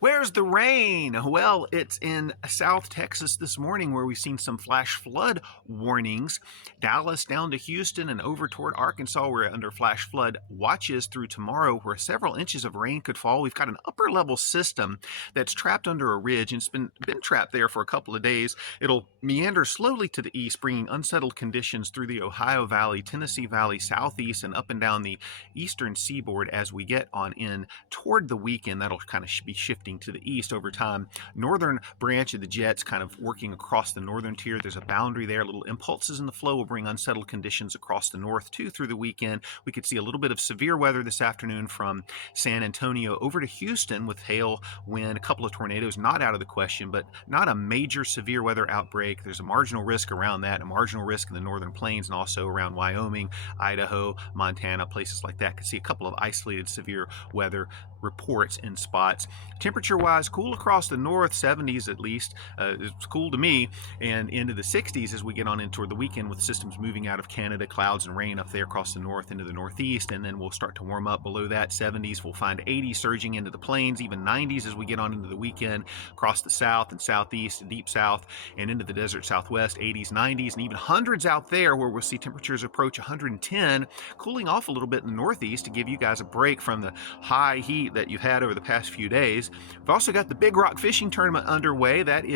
Where's the rain? Well, it's in South Texas this morning where we've seen some flash flood warnings. Dallas down to Houston and over toward Arkansas, we're under flash flood watches through tomorrow where several inches of rain could fall. We've got an upper level system that's trapped under a ridge and it's been trapped there for a couple of days. It'll meander slowly to the east, bringing unsettled conditions through the Ohio Valley, Tennessee Valley, southeast, and up and down the eastern seaboard as we get on in toward the weekend. That'll kind of be shifting to the east over time. Northern branch of the jets kind of working across the northern tier. There's a boundary there. Little impulses in the flow will bring unsettled conditions across the north too through the weekend. We could see a little bit of severe weather this afternoon from San Antonio over to Houston with hail, wind, a couple of tornadoes not out of the question, but not a major severe weather outbreak. There's a marginal risk around that, a marginal risk in the northern plains and also around Wyoming, Idaho, Montana, places like that. Could see a couple of isolated severe weather reports in spots. Temperature-wise, cool across the north, 70s at least. It's cool to me, and into the 60s as we get on in toward the weekend with systems moving out of Canada, clouds and rain up there across the north into the northeast, and then we'll start to warm up below that. 70s, we'll find 80s surging into the plains, even 90s as we get on into the weekend across the south and southeast and deep south and into the desert southwest, 80s, 90s, and even hundreds out there where we'll see temperatures approach 110, cooling off a little bit in the northeast to give you guys a break from the high heat that you've had over the past few days. We've also got the Big Rock Fishing Tournament underway. That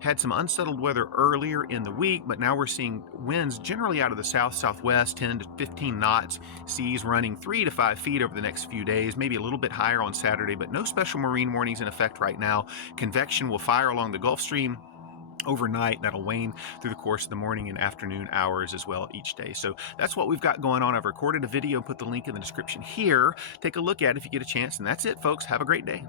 had some unsettled weather earlier in the week, but now we're seeing winds generally out of the south-southwest, 10 to 15 knots, seas running 3 to 5 feet over the next few days, maybe a little bit higher on Saturday, but no special marine warnings in effect right now. Convection will fire along the Gulf Stream overnight. That'll wane through the course of the morning and afternoon hours as well each day. So that's what we've got going on. I've recorded a video and put the link in the description here. Take a look at it if you get a chance. And that's it, folks. Have a great day.